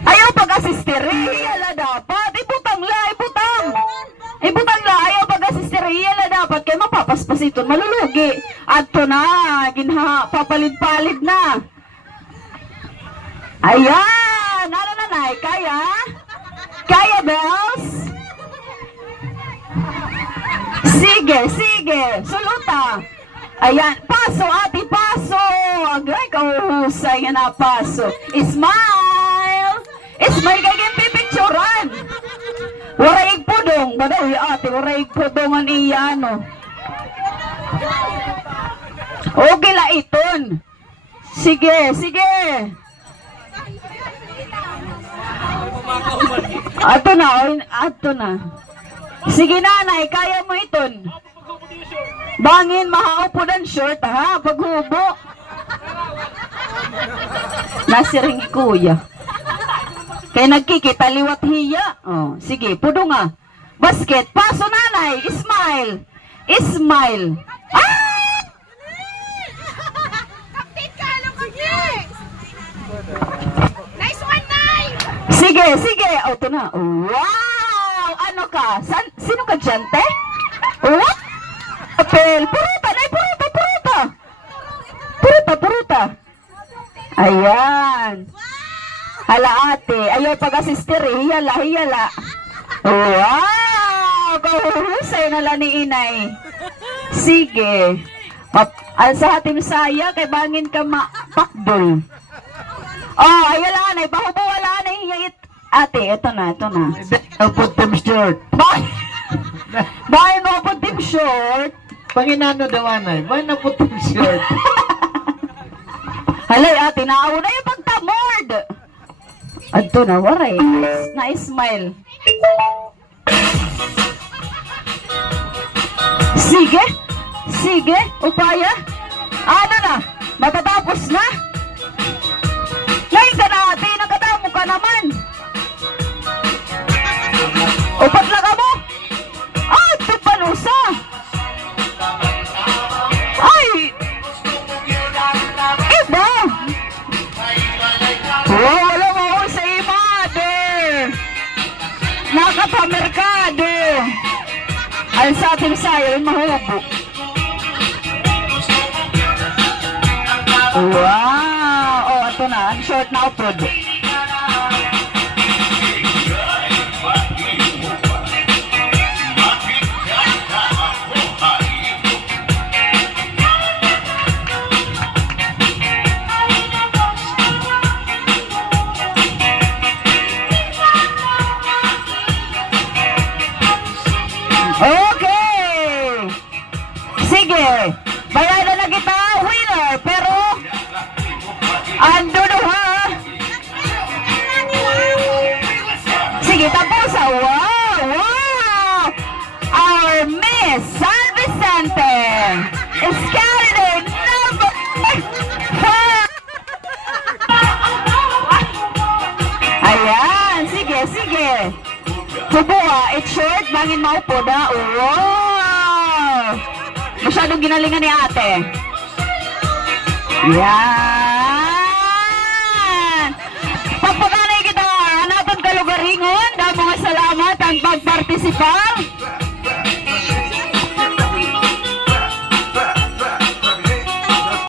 Ayaw pag-asisteria la dapat. Ibutang la. Ibutang la. Ayaw pag-asisteria la dapat. Kaya mapapaspas ito. Malulugi. Ato na. Papalid-palid na. Ayan. Ano nanay? Kaya? Kaya, Bells? Sige. Suluta. Ayan. Paso, ate, paso. Agay, kahusay nga na paso. Smile kayong pipicturan. Waraig pudong. Badawi ate, waraig pudongan iya, no. Okay la iton. Sige. Ato na. Sige nanay, kaya mo iton. Bangin mahaupo ng short ha, paghubo. Nasiring kuya. Kaya nagkikita liwat hiya. Oh, sige, pudo nga. Basket, paso nanay, smile. Ah! Kapit ka, alam ko Nice one, Nay! Sige. O, ito na. Wow! Ano ka? Sino ka dyan, te? What? Apel. Puruta, Nay, puruta. Ayan. Hala, ate. Ayaw pag-asister, hiyala. Wow! Kahuhusay na lang ni inay. Sige. Sa hatim saya, kay bangin ka pakdol. Oh, ayaw lang, anay. Bahubo wala, anay. Ate, ito na. Put them short. Bakit mo po team short? Panginano daw anay, bakit na put them short? Halay, ate, naawa na yung pagtamord. Adto na, waray. Na-smile. Sige, upaya. Ano na? Matatapos na? Ngayon ka na, ate, nakadamo ka naman. Upat lang ka mo. Ito panusa. Ay! Iba! Wala mo ako sa imade. Nakapamerkado. Ay sa ating sayo, mahubo. Wow! Oh, ito na. Ang short na upload. Okay! Sige! Bayaran na kita, winner! Pero, ando no ha? Sige, tapos ha? Wow! Our Miss San Vicente is candidate number 4! Ayan! Sige! Hubo ha, it's short, bangin maupo na. Wow! Masyadong ginalingan ni ate. Yan! Pagpaganay kita, hanapon ka lugaringon, dahil mga salamat ang pagpartisipal.